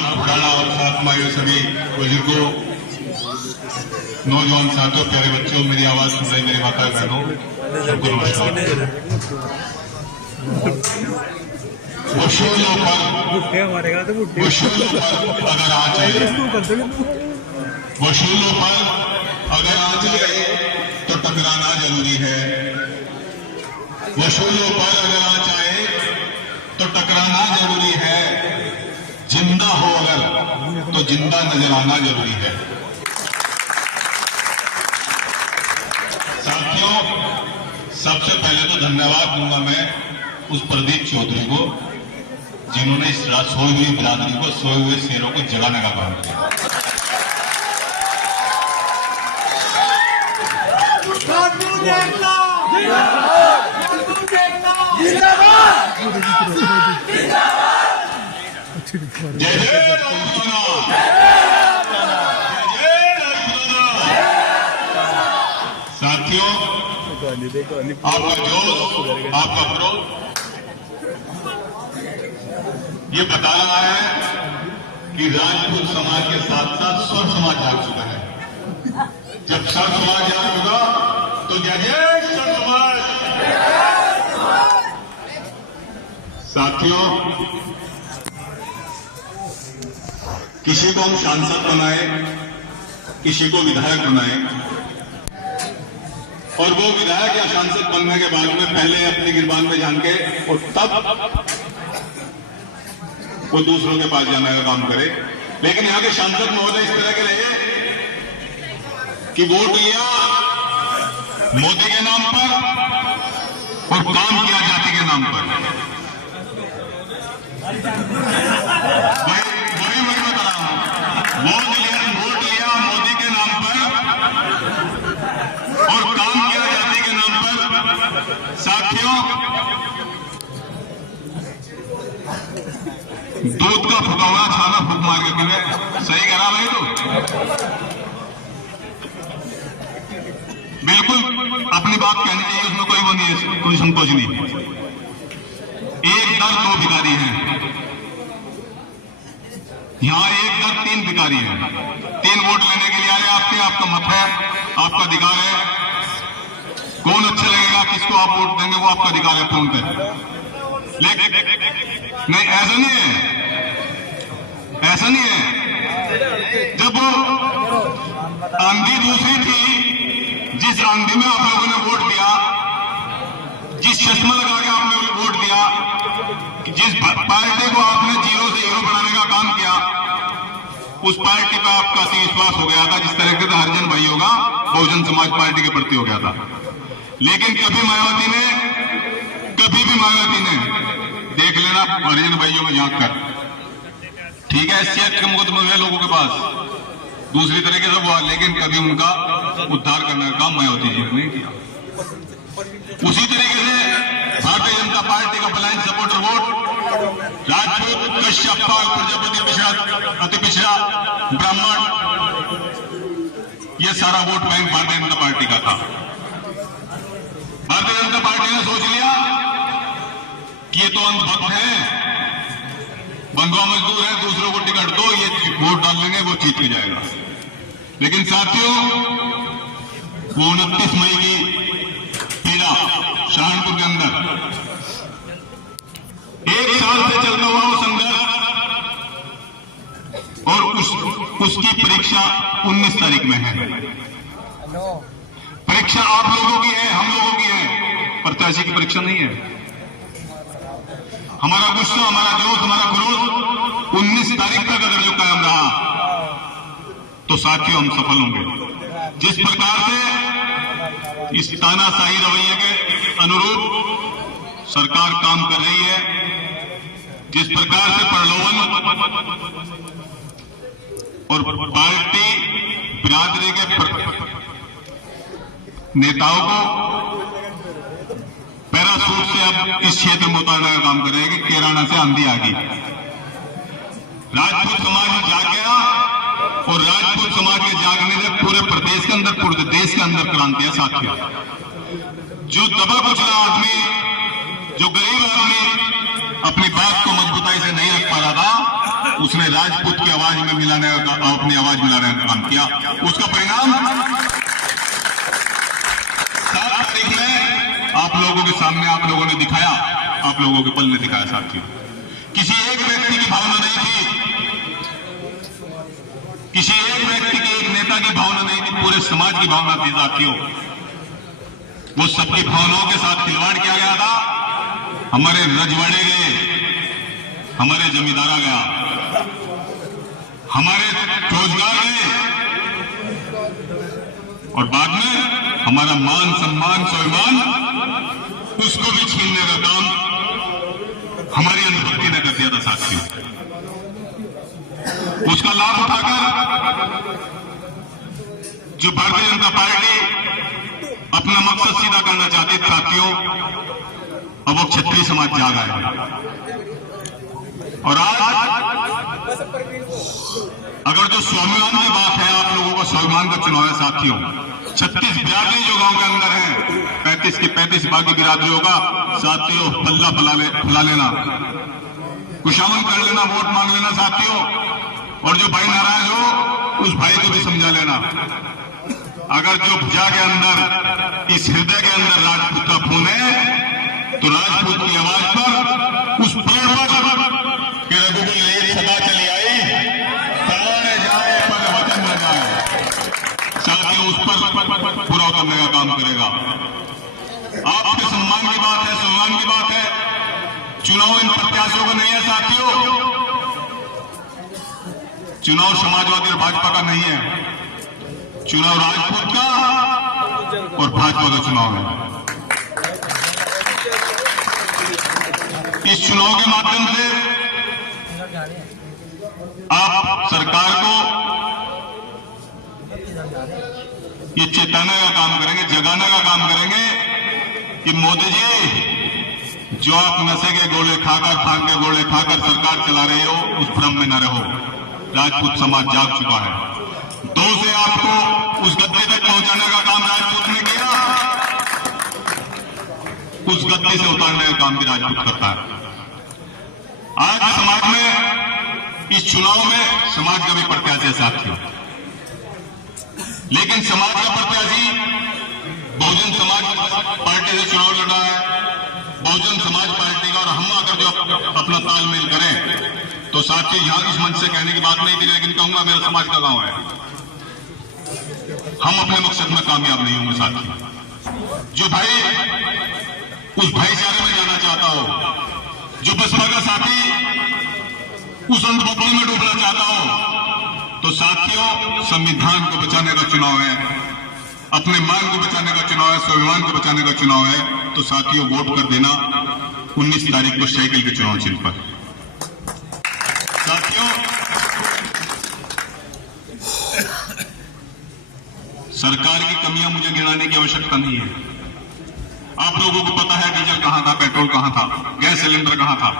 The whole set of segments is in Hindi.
घोटाला और साथ में आए सभी बुजुर्गों, नौजवान साथियों, प्यारे बच्चों, मेरी आवाज सुन रही मेरी माता बहनों, सबको नमस्कार। वसूलों पर अगर आ जाए, वसूलों पर अगर आ जाए तो टकराना जरूरी है। वसूलों पर अगर आ जाए तो टकराना जरूरी है। जिंदा हो अगर तो जिंदा नजर आना जरूरी है। साथियों, सबसे पहले तो धन्यवाद दूंगा मैं उस प्रदीप चौधरी को जिन्होंने इस सोई हुई बिरादरी को, सोए हुए शेरों को जगाने का काम किया। जय जय साथियों, आपका जोश, आपका विरोध ये बता रहा है कि राजपूत समाज के साथ साथ सर्व समाज जाग चुका है। जब सर्व समाज जाग चुका तो जय जय सर्व समाज। साथियों, किसी को हम सांसद बनाए, किसी को विधायक बनाए, और वो विधायक या सांसद बनने के बाद में पहले अपनी गिरबान में जान के और तब वो दूसरों के पास जाने का काम करे। लेकिन यहां के सांसद महोदय इस तरह के रहे कि वोट लिया मोदी के नाम पर और काम किया जाति के नाम पर। वही मैं बता रहा हूं, वोट लिया मोदी के नाम पर और काम किया जाति के नाम पर। साथियों, दूध का फुकावा छाना फूक मार के पीवे, सही कह रहा भाई? तो बिल्कुल अपनी बात कहनी चाहिए, उसमें कोई वो नहीं है, कोई संकोच नहीं। एक दर दो भिखारी हैं, यहां एक दर तीन भिखारी हैं। 3 वोट लेने के लिए आए आपके, आपका मत है, आपका अधिकार है। कौन अच्छा लगेगा, किसको आप वोट देंगे, वो आपका अधिकार है फोन पे। लेकिन नहीं, ऐसा नहीं है, ऐसा नहीं है। जब वो आंधी दूसरी थी, जिस आंधी में आप लोगों ने वोट दिया, जिस चश्मा लगा के आपने वोट दिया, जिस पार्टी को आपने 0 से हीरो बनाने का काम किया, उस पार्टी पर आपका अति विश्वास हो गया था, जिस तरह से हरिजन भाई होगा बहुजन समाज पार्टी के प्रति हो गया था। लेकिन कभी भी मायावती ने देख लेना हरिजन भाइयों में झांक कर, ठीक है, सेहत के मुकदमे हुए लोगों के पास दूसरी तरीके से हुआ, लेकिन कभी उनका उद्धार करने का काम मायावती जी ने नहीं किया। उसी तरीके से भारतीय जनता पार्टी का blind supporter vote, Rajput, Kashyap, Pal, Prajapati, पिछड़ा, अति पिछड़ा, ब्राह्मण, ये सारा वोट बैंक भारतीय जनता पार्टी का था। भारतीय जनता पार्टी ने सोच लिया कि ये तो अंधभक्त है, बंधुआ मजदूर है, दूसरों को टिकट दो, ये वोट डाल लेंगे, वो जीत के जाएगा। लेकिन साथियों, वो 29 मई की पीड़ा सहारनपुर के अंदर 1 साल से चलता हुआ वो संघर्ष, और उसकी परीक्षा 19 तारीख में है। परीक्षा आप लोगों की है, हम लोगों की है, प्रत्याशी की परीक्षा नहीं है। हमारा गुस्सा, हमारा जोश, हमारा क्रोध 19 तारीख तक अगर जो कायम रहा तो साथियों हम सफल होंगे। जिस प्रकार से इस तानाशाही रवैये के अनुरूप सरकार काम कर रही है, जिस प्रकार से प्रलोभन और पार्टी बिरादरी के नेताओं को पैरासूट से अब इस क्षेत्र में उतारने का काम करेगी। केराना से आंधी आ गई, राजपूत समाज जाग गया, और राजपूत समाज के जागने से पूरे प्रदेश के अंदर, पूरे देश के अंदर क्रांतियां साथियों। जो दबा कुचला आदमी, जो गरीब आदमी अपनी बात को मजबूताई से नहीं रख पा रहा था, उसने राजपूत की आवाज में मिलाने का, अपनी आवाज मिलाने का काम किया। उसका परिणाम 7 तारीख में आप लोगों के सामने आप लोगों ने दिखाया, आप लोगों के पल ने दिखाया साथियों। किसी एक व्यक्ति की भावना नहीं थी, किसी एक व्यक्ति के, एक नेता की भावना नहीं थी, पूरे समाज की भावना थी साथियों। वो सबकी भावनाओं के साथ खिलवाड़ किया गया था। हमारे रजवाड़े गए, हमारे जमींदारा गया, हमारे रोजगार गए, और बाद में हमारा मान सम्मान स्वाभिमान उसको भी छीनने का काम हमारी अनुभूति ने कर दिया था साथियों। उसका लाभ उठाकर जो भारतीय जनता पार्टी अपना मकसद सीधा करना चाहती थी साथियों, अब वो क्षत्रिय समाज जागा है। और आज अगर जो स्वाभिमान की बात है, आप लोगों का स्वाभिमान का चुनाव है साथियों। 36 बिरादरी जो गांव के अंदर है, 35 के 35 बाकी बिरादरियों का साथियों पल्ला फुला लेना, कुशामन कर लेना, वोट मांग लेना साथियों। और जो भाई नाराज हो उस भाई को भी समझा लेना। अगर जो भुजा के अंदर, इस हृदय के अंदर राजपूत का खून है, तो राजपूत की आवाज पर उस पेड़ पर कि रघुकुल लील सदा चली आई, प्राण जाए पर वतन न जाए, साथियों उस पर पूरा करने का काम करेगा। आपके सम्मान की बात है, सम्मान की बात है। चुनाव इन प्रत्याशियों का नहीं है साथियों, चुनाव समाजवादी और भाजपा का नहीं है, चुनाव राजपूत का और भाजपा का चुनाव है। इस चुनाव के माध्यम से आप सरकार को ये चेताने का काम करेंगे, जगाने का काम करेंगे कि मोदी जी, जो आप नशे के गोले खाकर, भांग के गोले खाकर सरकार चला रहे हो, उस भ्रम में न रहो। राजपूत समाज जाग चुका है। 2 से आपको उस गद्दे तक पहुंचाने का काम राजपूत ने किया, उस गद्दे से उतारने का काम भी राजपूत करता है। आज समाज में, इस चुनाव में समाज का भी प्रत्याशी है साथियों, लेकिन समाज का प्रत्याशी बहुजन समाज पार्टी से चुनाव लड़ा है। बहुजन समाज पार्टी का और हम अगर जो अपना तालमेल करें तो साथियों, यहां इस मंच से कहने की बात नहीं थी, लेकिन कहूंगा मेरा समाज का गांव है, हम अपने मकसद में कामयाब नहीं होंगे साथियों। जो भाई उस भाईचारे में जाना चाहता हो, जो बसपा का साथी उस अंधभक्ति में डूबना चाहता हो, तो साथियों संविधान को बचाने का चुनाव है, अपने मान को बचाने का चुनाव है, स्वाभिमान को बचाने का चुनाव है। तो साथियों वोट कर देना 19 तारीख को साइकिल के चुनाव चिन्ह पर। साथियों सरकार की कमियां मुझे गिनाने की आवश्यकता नहीं है। आप लोगों को पता है डीजल कहां था, पेट्रोल कहां था, गैस सिलेंडर कहां था।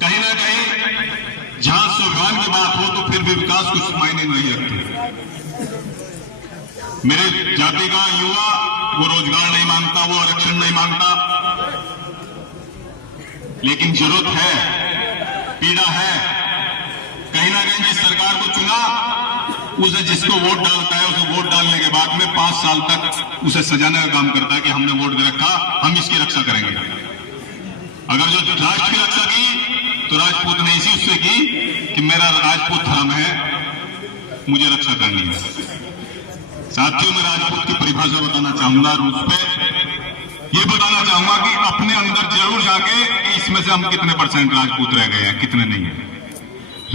कहीं ना कहीं जहां स्वाभिमान की बात हो तो फिर भी विकास कुछ मायने नहीं रखते। मेरे जाति का युवा वो रोजगार नहीं मांगता, वो आरक्षण नहीं मांगता, लेकिन जरूरत है, पीड़ा है। कहीं ना कहीं जिस सरकार को चुना, उसे जिसको वोट डालता है, उसे वोट डालने के बाद में 5 साल तक उसे सजाने का काम करता है कि हमने वोट दे रखा, हम इसकी रक्षा करेंगे। अगर जो राष्ट्र की रक्षा की तो राजपूत ने इसी उससे की कि मेरा राजपूत धर्म है, मुझे रक्षा करनी है। साथियों मैं राजपूत की परिभाषा बताना चाहूंगा, रूस पे ये बताना चाहूंगा कि अपने अंदर जरूर जाके इसमें से हम कितने % राजपूत रह गए हैं, कितने नहीं है।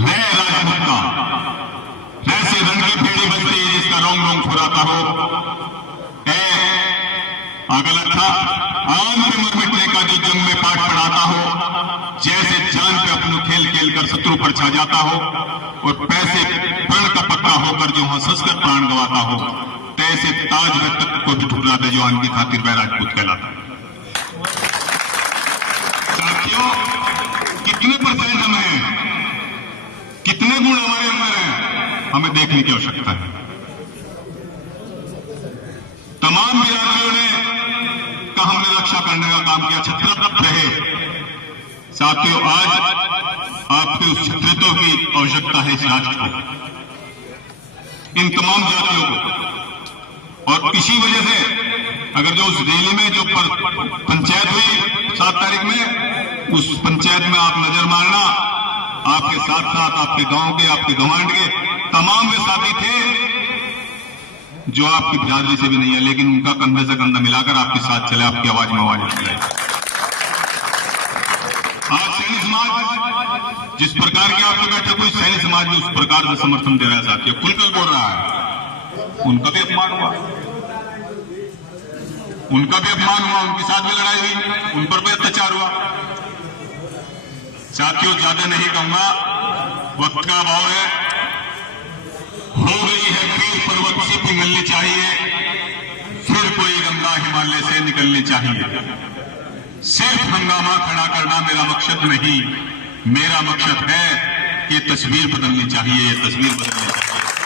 रह राजपूत का ऐसे रंग की फेड़ी बजती है जिसका रोंग रोंग फुराता हो, आगे लगता आम पे मर मिटने का जो जंग में पाठ पढ़ाता हो, जैसे जान पे अपनों खेल खेल कर शत्रु पर छा जाता हो, और पैसे प्रण का पक्का होकर जो हंस हंसकर प्राण गवाता हो, तैसे ताज व तख्त को भी ठुकरा दे जवान की खातिर वह राजपूत कहलाता। साथियों कितने % हम हैं, कितने गुण हमारे अंदर हैं, हमें देखने की आवश्यकता है। तमाम बिरादरियों ने का हमने रक्षा करने का काम किया, छत्रप रहे। साथियों आज आपके उस छात्रत्व की आवश्यकता है इस राष्ट्र को, इन तमाम जातियों को। और इसी वजह से अगर जो उस रैली में जो पंचायत हुई 7 तारीख में, उस पंचायत में आप नजर मारना, आपके साथ साथ आपके गांव के, आपके गवांड के तमाम वे साथी थे जो आपकी बिरादरी से भी नहीं है, लेकिन उनका कंधे से कंधा मिलाकर आपके साथ चले, आपकी आवाज में आवाज मिलाए। आज सैनी समाज जिस प्रकार के आपके बैठे कोई सैनी समाज में उस प्रकार से समर्थन दे रहा है, साथियों खुलकर बोल रहा है, उनका भी अपमान हुआ, उनका भी अपमान हुआ, उनके साथ भी लड़ाई हुई, उन पर भी अत्याचार हुआ। साथियों ज्यादा नहीं कहूंगा, वक्त का अभाव है, हो गई है पीर पर्वत से पिघलनी चाहिए, फिर कोई गंगा हिमालय से निकलनी चाहिए। सिर्फ हंगामा खड़ा करना मेरा मकसद नहीं, मेरा मकसद है कि तस्वीर बदलनी चाहिए, ये तस्वीर बदलनी चाहिए।